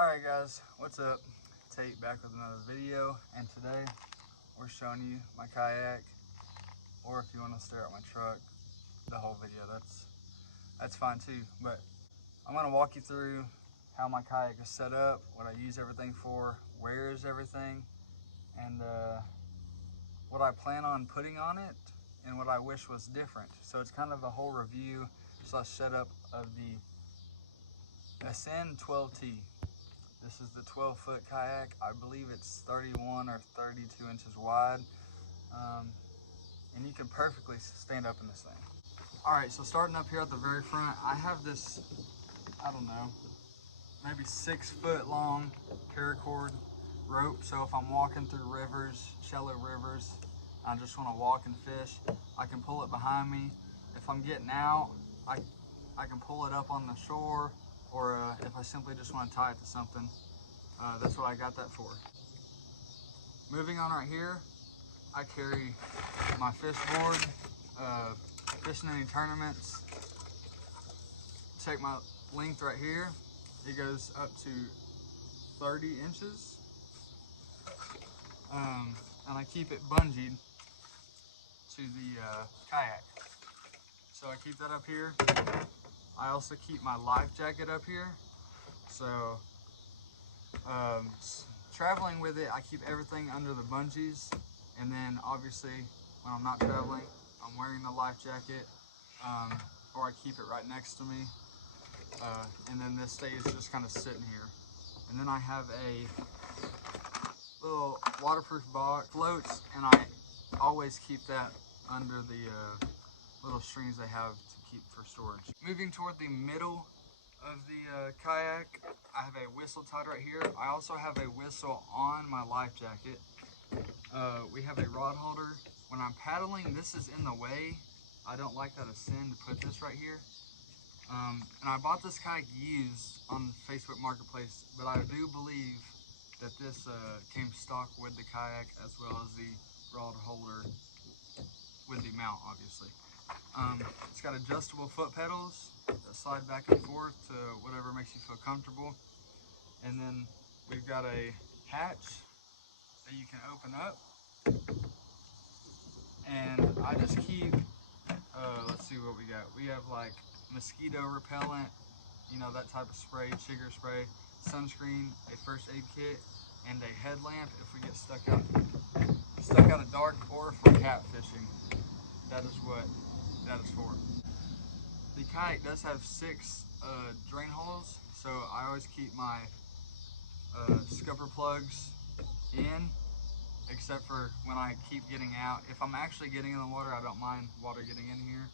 Alright guys, what's up? Tate back with another video, and today we're showing you my kayak, or if you want to stare at my truck the whole video, that's fine too. But I'm going to walk you through how my kayak is set up, what I use everything for, where is everything, and what I plan on putting on it and what I wish was different. So it's kind of a whole review / setup of the Ascend 12T. This is the 12-foot kayak. I believe it's 31 or 32 inches wide. And you can perfectly stand up in this thing. All right, so starting up here at the very front, I have this, I don't know, maybe 6 foot long paracord rope. So if I'm walking through rivers, shallow rivers, I just want to walk and fish, I can pull it behind me. If I'm getting out, I can pull it up on the shore, or if I simply just want to tie it to something, that's what I got that for. Moving on right here, I carry my fish board, fishing any tournaments. Check my length right here. It goes up to 30 inches. And I keep it bungeed to the kayak. So I keep that up here. I also keep my life jacket up here. So traveling with it, I keep everything under the bungees, and then obviously when I'm not traveling, I'm wearing the life jacket, or I keep it right next to me, and then this stays just kind of sitting here. And then I have a little waterproof box, floats, and I always keep that under the little strings they have to keep for storage. Moving toward the middle of the kayak, I have a whistle tied right here. I also have a whistle on my life jacket. We have a rod holder. When I'm paddling, this is in the way. I don't like that Ascend to put this right here. And I bought this kayak used on Facebook Marketplace, but I do believe that this came stock with the kayak, as well as the rod holder with the mount, obviously. It's got adjustable foot pedals that slide back and forth to whatever makes you feel comfortable. And then we've got a hatch that you can open up. And I just keep, let's see what we got. We have like mosquito repellent, you know, that type of spray, sugar spray, sunscreen, a first aid kit, and a headlamp if we get stuck out of dark, or for catfishing. That is what that is for. The kayak does have 6 drain holes, so I always keep my scupper plugs in, except for when I keep getting out. If I'm actually getting in the water, I don't mind water getting in here.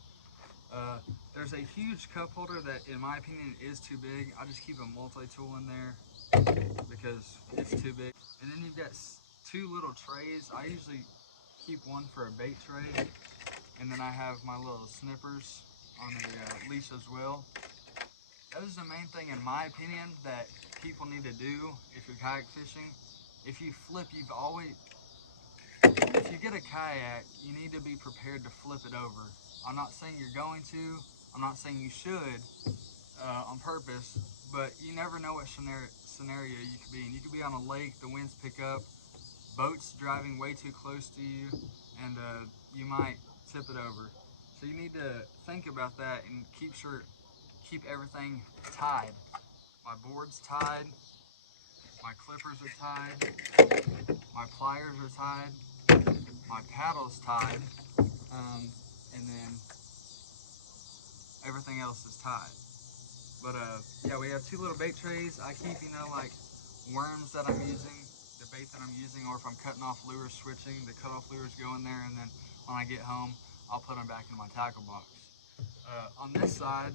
There's a huge cup holder that, in my opinion, is too big. I just keep a multi-tool in there because it's too big. And then you've got 2 little trays. I usually keep one for a bait tray, and then I have my little snippers on the leash as well. That is the main thing, in my opinion, that people need to do if you're kayak fishing. If you flip, if you get a kayak, you need to be prepared to flip it over. I'm not saying you're going to, I'm not saying you should on purpose, but you never know what scenario you could be in. You could be on a lake, the winds pick up, boats driving way too close to you, and you might tip it over. So you need to think about that and keep everything tied. My board's tied, my clippers are tied, my pliers are tied, my paddle's tied, and then everything else is tied. But yeah, we have 2 little bait trays. I keep, you know, like worms that I'm using, the bait that I'm using, or if I'm cutting off lures, switching, the cutoff lures go in there, and then when I get home, I'll put them back in my tackle box. On this side,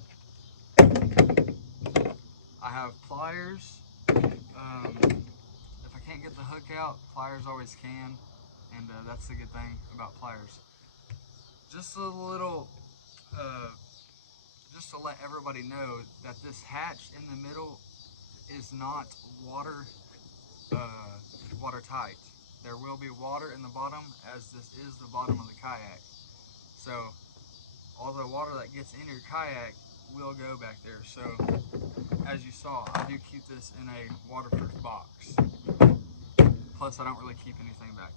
I have pliers. If I can't get the hook out, pliers always can, and that's the good thing about pliers. Just a little, just to let everybody know that this hatch in the middle is not watertight. There will be water in the bottom, as this is the bottom of the kayak. So all the water that gets in your kayak will go back there. So as you saw, I do keep this in a waterproof box. Plus, I don't really keep anything back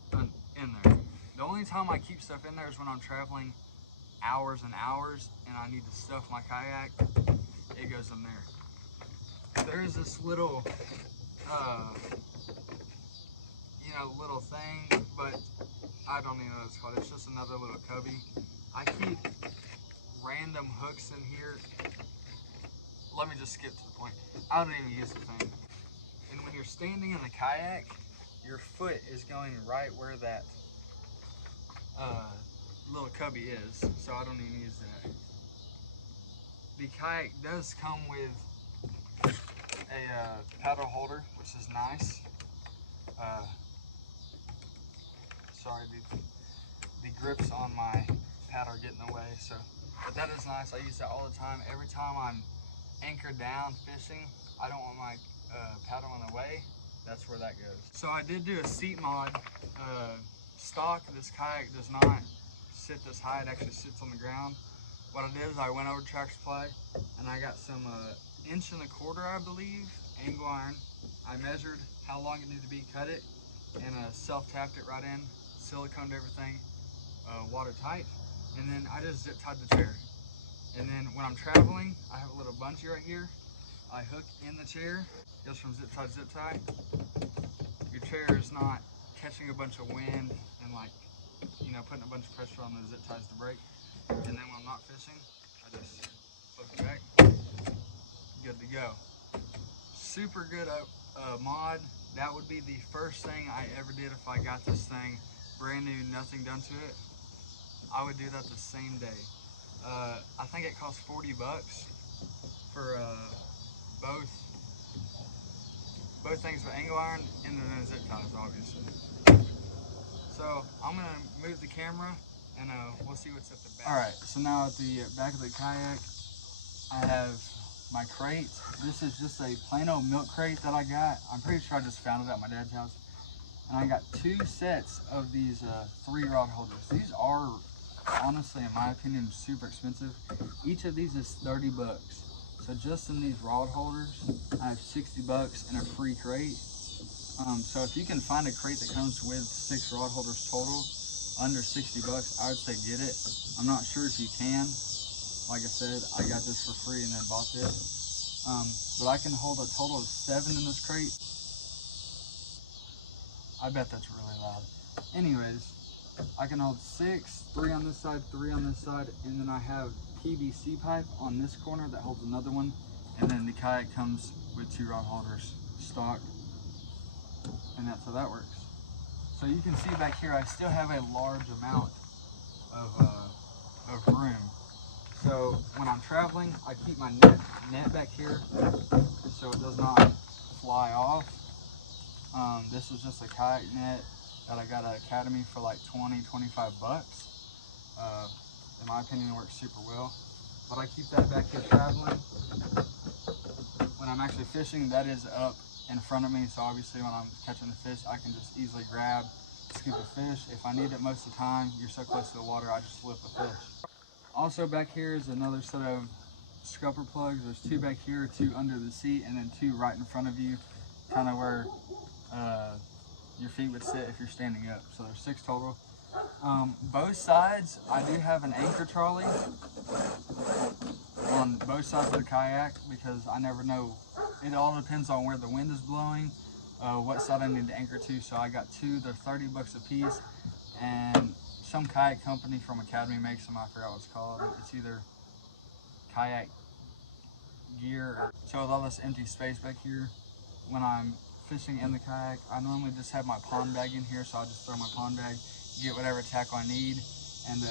in there. The only time I keep stuff in there is when I'm traveling hours and hours and I need to stuff my kayak. It goes in there. There's this little, little thing, but I don't even know what it's called. It's just another little cubby. I keep random hooks in here. Let me just skip to the point. I don't even use the thing. And when you're standing in the kayak, your foot is going right where that little cubby is, so I don't even use that. The kayak does come with a paddle holder, which is nice. Sorry, the grips on my paddle are getting in the way, but that is nice. I use that all the time. Every time I'm anchored down fishing, I don't want my paddle in the way. That's where that goes. So I did do a seat mod. Stock, this kayak does not sit this high. It actually sits on the ground. What I did is I went over to Tractor Supply and I got some 1.25 inches, I believe, angle iron. I measured how long it needed to be, cut it, and self-tapped it right in, siliconed everything, watertight, and then I just zip tied the chair. And then when I'm traveling, I have a little bungee right here. I hook in the chair, goes from zip tie to zip tie. Your chair is not catching a bunch of wind and putting a bunch of pressure on the zip ties to break. And then when I'm not fishing, I just flip it back, good to go. Super good mod. That would be the first thing I ever did if I got this thing brand new, nothing done to it. I would do that the same day. I think it costs $40 for both things with angle iron and then zip ties, obviously. So I'm gonna move the camera and we'll see what's at the back. All right, so now at the back of the kayak, I have my crate. This is just a plain old milk crate that I got. I'm pretty sure I just found it at my dad's house. And I got 2 sets of these 3 rod holders. These are, honestly, in my opinion, super expensive. Each of these is $30. So just in these rod holders, I have $60 and a free crate. So if you can find a crate that comes with 6 rod holders total, under $60, I would say get it. I'm not sure if you can. Like I said, I got this for free and then bought this. But I can hold a total of 7 in this crate. I bet that's really loud. Anyways, I can hold 6, 3 on this side, 3 on this side, and then I have PVC pipe on this corner that holds another one. And then the kayak comes with 2 rod holders stock. And that's how that works. So you can see back here, I still have a large amount of room. So when I'm traveling, I keep my net back here so it does not fly off. This is just a kayak net that I got at Academy for like $20-25. In my opinion, it works super well. But I keep that back here traveling. When I'm actually fishing, that is up in front of me, so obviously when I'm catching the fish, I can just easily grab, scoop a fish. If I need it most of the time, you're so close to the water, I just flip a fish. Also back here is another set of scupper plugs. There's 2 back here, 2 under the seat, and then 2 right in front of you, kind of where your feet would sit if you're standing up. So there's 6 total. Both sides, I do have an anchor trolley on both sides of the kayak because I never know. It all depends on where the wind is blowing, what side I need to anchor to. So I got 2, they're $30 a piece, and some kayak company from Academy makes them. I forgot what it's called. It's either Kayak Gear or, so with all this empty space back here, when I'm fishing in the kayak, I normally just have my pond bag in here, so I'll just throw my pond bag, get whatever tackle I need, and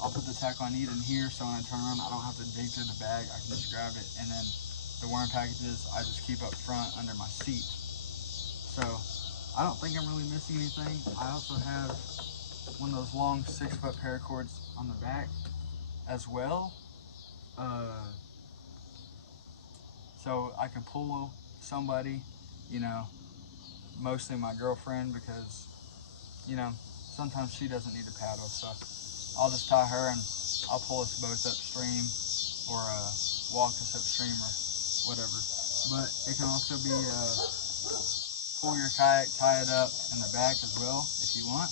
I'll put the tackle I need in here, so when I turn around, I don't have to dig through the bag. I can just grab it, and then the worm packages I just keep up front under my seat. So I don't think I'm really missing anything. I also have one of those long 6-foot paracords on the back as well. So I can pull somebody, mostly my girlfriend, because, sometimes she doesn't need a paddle. So I'll just tie her and I'll pull us both upstream or walk us upstream or whatever. but it can also be pull your kayak, tie it up in the back as well if you want.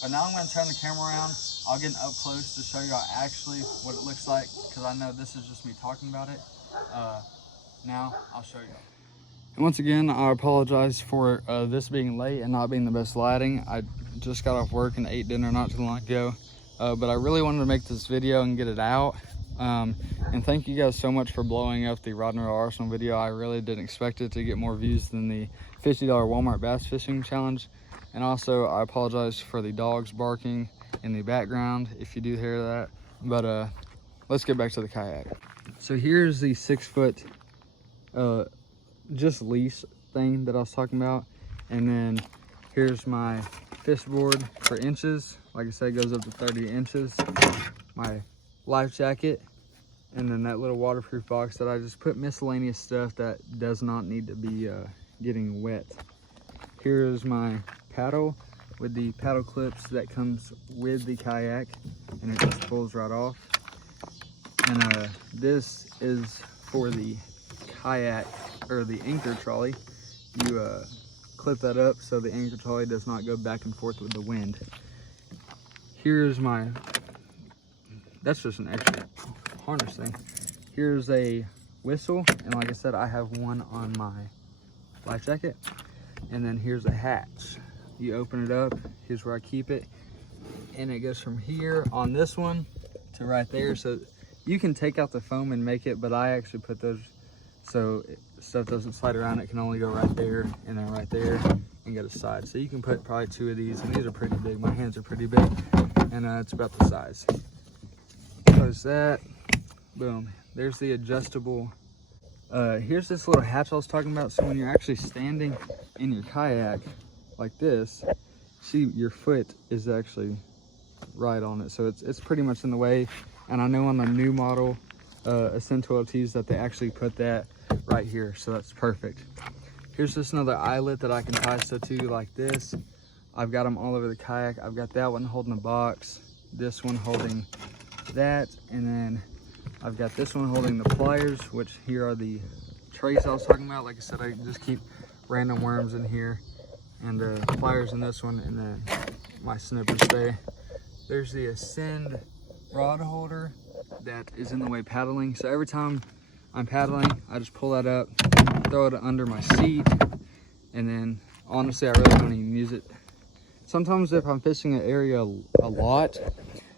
But now I'm going to turn the camera around. I'll get up close to show you actually what it looks like, because I know this is just me talking about it. Now I'll show you. And once again, I apologize for this being late and not being the best lighting. I just got off work and ate dinner not too long ago, but I really wanted to make this video and get it out. And thank you guys so much for blowing up the Rod and Reel Arsenal video. I really didn't expect it to get more views than the $50 Walmart bass fishing challenge. And also I apologize for the dogs barking in the background if you do hear that. But let's get back to the kayak. So here's the 6-foot just leash thing that I was talking about, and then here's my fish board for inches. Like I said, it goes up to 30 inches. My life jacket, and then that little waterproof box that I just put miscellaneous stuff that does not need to be getting wet. Here's my paddle with the paddle clips that comes with the kayak, and it just pulls right off. And this is for the kayak, or the anchor trolley. You clip that up so the anchor trolley does not go back and forth with the wind. Here's my, that's just an extra harness thing. Here's a whistle, and like I said, I have one on my life jacket. And then here's a hatch. You open it up, here's where I keep it, and it goes from here on this one to right there. So you can take out the foam and make it, but I actually put those so stuff doesn't slide around. It can only go right there and then right there and go to side. So you can put probably 2 of these, and these are pretty big. My hands are pretty big, and it's about the size. Close that, boom. There's the adjustable. Here's this little hatch I was talking about. So when you're actually standing in your kayak like this, see your foot is actually right on it. So it's pretty much in the way. And I know on the new model Ascent 12Ts that they actually put that right here, so that's perfect. Here's just another eyelet that I can tie stuff to like this. I've got them all over the kayak. I've got that one holding the box, this one holding that, and then I've got this one holding the pliers, which here are the trays I was talking about. Like I said, I just keep random worms in here, and pliers in this one, and then my snipper stay. There's the Ascend rod holder that is in the way paddling. So every time I'm paddling, I just pull that up, throw it under my seat, and then honestly, I really don't even use it. Sometimes if I'm fishing an area a lot,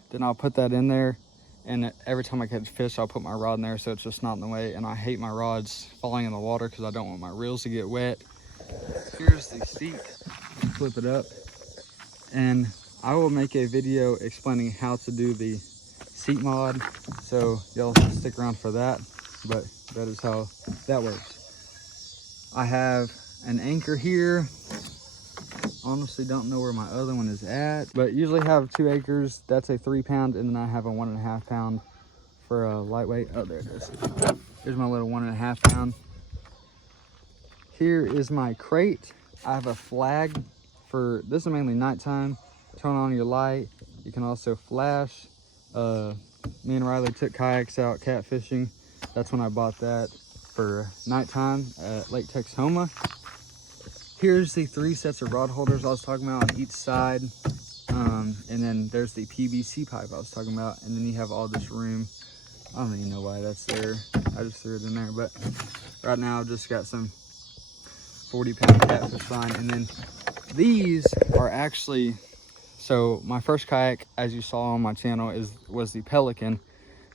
then I'll put that in there, and every time I catch fish, I'll put my rod in there so it's just not in the way. And I hate my rods falling in the water because I don't want my reels to get wet. Here's the seat, flip it up, and I will make a video explaining how to do the seat mod, so y'all stick around for that. But that is how that works. I have an anchor here. Honestly don't know where my other one is at, but usually have 2 anchors. That's a 3-pound, and then I have a 1.5 pound for a lightweight. Oh, there it is. Here's my little 1.5 pound. Here is my crate. I have a flag for this is mainly nighttime. Turn on your light. You can also flash. Me and Riley took kayaks out catfishing. That's when I bought that for nighttime at Lake Texoma. Here's the 3 sets of rod holders I was talking about on each side. And then there's the PVC pipe I was talking about. And then you have all this room. I don't even know why that's there. I just threw it in there. But right now I've just got some 40-pound catfish line. And then these are actually, so my first kayak, as you saw on my channel, was the Pelican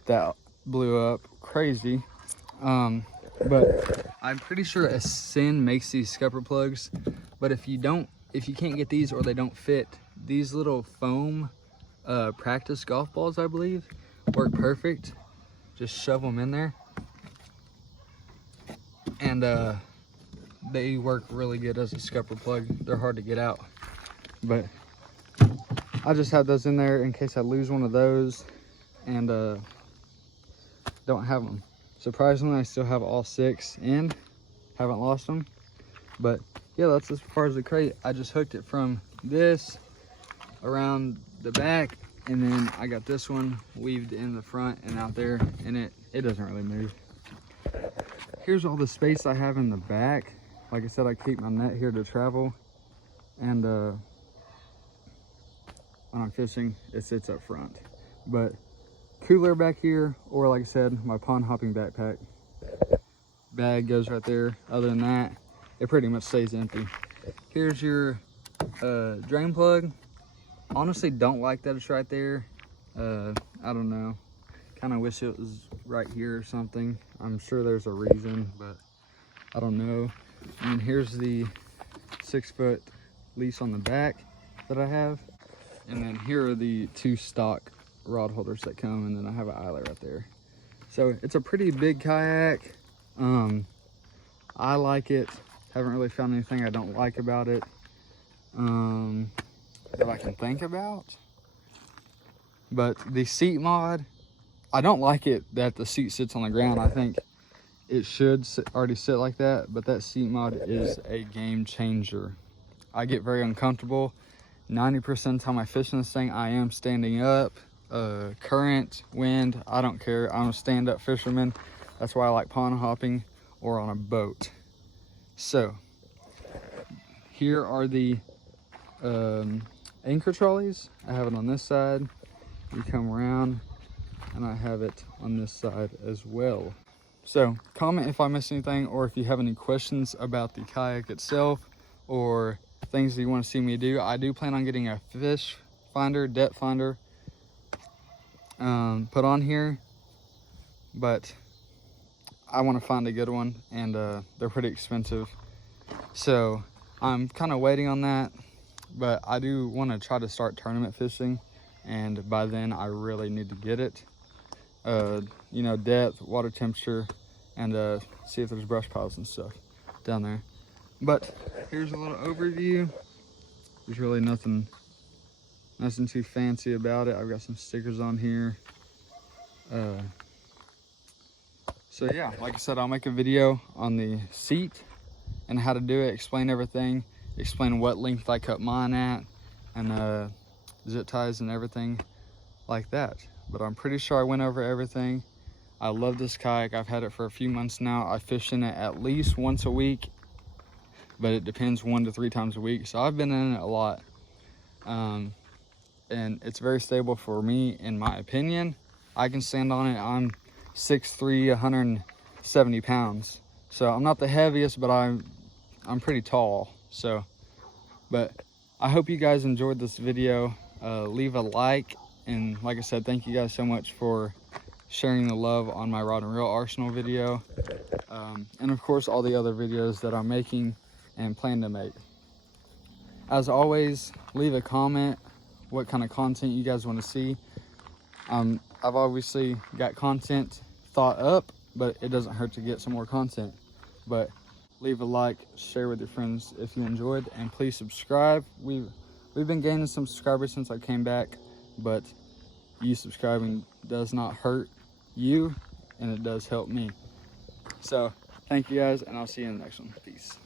that blew up crazy. But I'm pretty sure Ascend makes these scupper plugs. But if you can't get these or they don't fit, these little foam practice golf balls, I believe, work perfect. Just shove them in there, and they work really good as a scupper plug. They're hard to get out, but I just have those in there in case I lose one of those and don't have them. Surprisingly, I still have all 6 in, haven't lost them. But yeah, that's as far as the crate. I just hooked it from this around the back, and then I got this one weaved in the front and out there, and it doesn't really move. here's all the space I have in the back. Like I said, I keep my net here to travel, and when I'm fishing, it sits up front. But cooler back here, or like I said, my pond hopping backpack bag goes right there. Other than that, it pretty much stays empty. Here's your drain plug. Honestly, don't like that it's right there. I don't know, kind of wish it was right here or something. I'm sure there's a reason, but I don't know. And here's the 6-foot leash on the back that I have, and then here are the 2 stock rod holders that come, and then I have an eyelet right there. So it's a pretty big kayak. I like it. Haven't really found anything I don't like about it that I can think about. But the seat mod, I don't like it that the seat sits on the ground. I think it should already sit like that, but that seat mod is a game changer. I get very uncomfortable. 90% of the time I fish in this thing, I am standing up. Current, wind, I don't care. I'm a stand-up fisherman. That's why I like pond hopping or on a boat. So here are the anchor trolleys. I have it on this side. You come around, and I have it on this side as well. So comment if I missed anything, or if you have any questions about the kayak itself, or things that you want to see me do. I do plan on getting a fish finder, depth finder put on here, but I want to find a good one, and they're pretty expensive, so I'm kind of waiting on that. But I do want to try to start tournament fishing, and by then I really need to get it. You know, depth, water temperature, and see if there's brush piles and stuff down there. But here's a little overview. There's really nothing too fancy about it. I've got some stickers on here. So yeah, like I said, I'll make a video on the seat and how to do it, explain everything, explain what length I cut mine at, and zip ties and everything like that. But I'm pretty sure I went over everything. I love this kayak. I've had it for a few months now. I fish in it at least once a week, but it depends, 1 to 3 times a week. So I've been in it a lot. And it's very stable for me, in my opinion. I can stand on it. I'm 6'3", 170 pounds. So I'm not the heaviest, but I'm pretty tall. So, but I hope you guys enjoyed this video. Leave a like, and like I said, thank you guys so much for sharing the love on my rod and reel arsenal video, and of course all the other videos that I'm making and plan to make. As always, leave a comment what kind of content you guys want to see. I've obviously got content thought up, but it doesn't hurt to get some more content. But leave a like, share with your friends if you enjoyed, and please subscribe. We've been gaining some subscribers since I came back, but you subscribing does not hurt you, and it does help me. So thank you guys, and I'll see you in the next one. Peace.